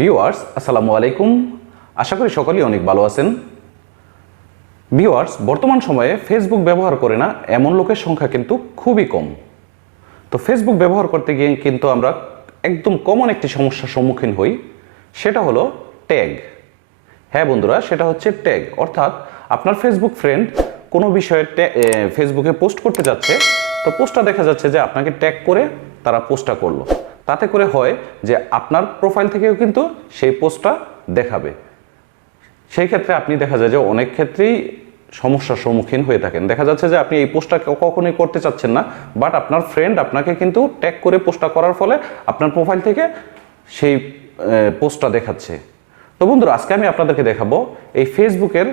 Viewers আসসালামু আলাইকুম। আশা করি সকলেই অনেক ভালো আছেন। ভিউয়ার্স, বর্তমান সময়ে ফেসবুক ব্যবহার করে না এমন লোকের সংখ্যা কিন্তু খুবই কম। তো ফেসবুক ব্যবহার করতে গিয়ে কিন্তু আমরা একদম কমন একটি সমস্যার সম্মুখীন হই, সেটা হলো ট্যাগ। হ্যাঁ বন্ধুরা, সেটা হচ্ছে ট্যাগ। অর্থাৎ আপনার ফেসবুক ফ্রেন্ড কোনো বিষয়ে ফেসবুকে পোস্ট করতে যাচ্ছে, তো পোস্টটা দেখা যাচ্ছে যে আপনাকে ট্যাগ করে তারা পোস্টটা করলো। তাতে করে হয় যে আপনার প্রোফাইল থেকেও কিন্তু সেই পোস্টটা দেখাবে। সেই ক্ষেত্রে আপনি দেখা যায় যে অনেক ক্ষেত্রেই সমস্যার সম্মুখীন হয়ে থাকেন। দেখা যাচ্ছে যে আপনি এই পোস্টটা কখনোই করতে চাচ্ছেন না, বাট আপনার ফ্রেন্ড আপনাকে কিন্তু ট্যাগ করে পোস্টটা করার ফলে আপনার প্রোফাইল থেকে সেই পোস্টটা দেখাচ্ছে। তো বন্ধুরা, আজকে আমি আপনাদেরকে দেখাবো এই ফেসবুকের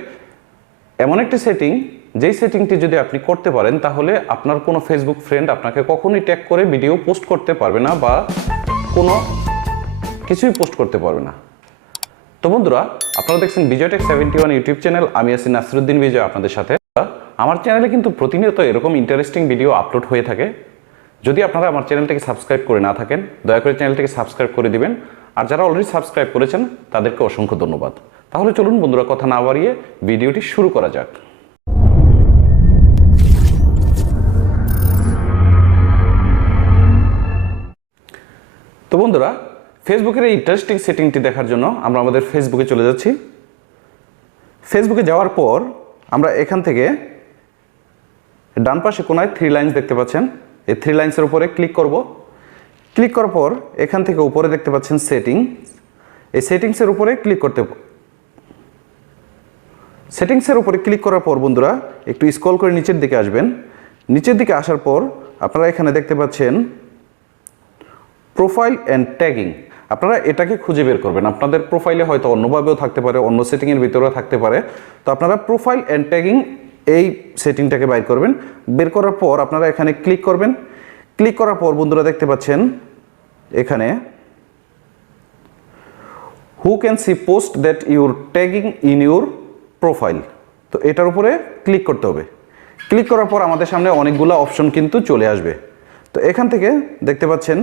এমন একটি সেটিং, যেই সেটিংটি যদি আপনি করতে পারেন তাহলে আপনার কোনো ফেসবুক ফ্রেন্ড আপনাকে কখনোই ট্যাগ করে ভিডিও পোস্ট করতে পারবে না বা কোনো কিছুই পোস্ট করতে পারবে না। তো বন্ধুরা, আপনারা দেখছেন বিজয় টেক 71 ইউটিউব চ্যানেল। আমি আছি নাসিরুদ্দিন বিজয় আপনাদের সাথে। আমার চ্যানেলে কিন্তু প্রতিনিয়ত এরকম ইন্টারেস্টিং ভিডিও আপলোড হয়ে থাকে। যদি আপনারা আমার চ্যানেলটাকে সাবস্ক্রাইব করে না থাকেন, দয়া করে চ্যানেলটাকে সাবস্ক্রাইব করে দিবেন। আর যারা অলরেডি সাবস্ক্রাইব করেছেন তাদেরকে অসংখ্য ধন্যবাদ। তাহলে চলুন বন্ধুরা, কথা না বাড়িয়ে ভিডিওটি শুরু করা যাক। তো বন্ধুরা, ফেসবুকের এই ইন্টারেস্টিং সেটিংটি দেখার জন্য আমরা আমাদের ফেসবুকে চলে যাচ্ছি। ফেসবুকে যাওয়ার পর আমরা এখান থেকে ডান পাশে কোনায় 3 লাইন্স দেখতে পাচ্ছেন, এই 3 লাইন্সের উপরে ক্লিক করব। ক্লিক করার পর এখান থেকে উপরে দেখতে পাচ্ছেন সেটিংস, এই সেটিংসের উপরে ক্লিক করতে। সেটিংসের উপরে ক্লিক করার পর বন্ধুরা একটু স্ক্রল করে নিচের দিকে আসবেন। নিচের দিকে আসার পর আপনারা এখানে দেখতে পাচ্ছেন প্রোফাইল অ্যান্ড ট্যাগিং। আপনারা এটাকে খুঁজে বের করবেন। আপনাদের প্রোফাইলে হয়তো অন্যভাবেও থাকতে পারে, অন্য সেটিংয়ের ভিতরেও থাকতে পারে। তো আপনারা প্রোফাইল অ্যান্ড ট্যাগিং এই সেটিংটাকে বাইর করবেন। বের করার পর আপনারা এখানে ক্লিক করবেন। ক্লিক করার পর বন্ধুরা দেখতে পাচ্ছেন এখানে who can see post that your tagging in your profile. তো এটার উপরে ক্লিক করতে হবে। ক্লিক করার পর আমাদের সামনে অনেকগুলো অপশন কিন্তু চলে আসবে। তো এখান থেকে দেখতে পাচ্ছেন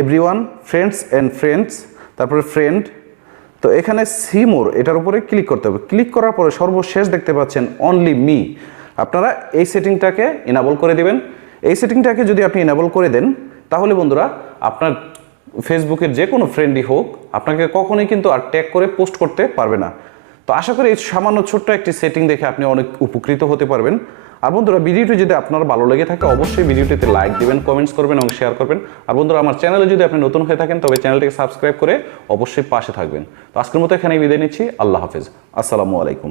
এভরিওয়ান, ফ্রেন্ডস অ্যান্ড ফ্রেন্ডস, তারপরে ফ্রেন্ড। তো এখানে সি মোর, এটার উপরে ক্লিক করতে হবে। ক্লিক করার পরে সর্বশেষ দেখতে পাচ্ছেন অনলি মি। আপনারা এই সেটিংটাকে ইনেবল করে দিবেন। এই সেটিংটাকে যদি আপনি ইনেবল করে দেন তাহলে বন্ধুরা আপনার ফেসবুকের যে কোনো ফ্রেন্ডই হোক আপনাকে কখনোই কিন্তু আর ট্যাগ করে পোস্ট করতে পারবে না। তো আশা করি এই সামান্য ছোট্ট একটি সেটিং দেখে আপনি অনেক উপকৃত হতে পারবেন। আর বন্ধুরা, ভিডিওটি যদি আপনার ভালো লেগে থাকে অবশ্যই ভিডিওটিতে লাইক দিবেন, কমেন্টস করবেন এবং শেয়ার করবেন। আর বন্ধুরা, আমার চ্যানেলে যদি আপনি নতুন হয়ে থাকেন তবে চ্যানেলটিকে সাবস্ক্রাইব করে অবশ্যই পাশে থাকবেন। তো আজকের মতো এখানেই বিদায় নিচ্ছি। আল্লাহ হাফেজ, আসসালামু আলাইকুম।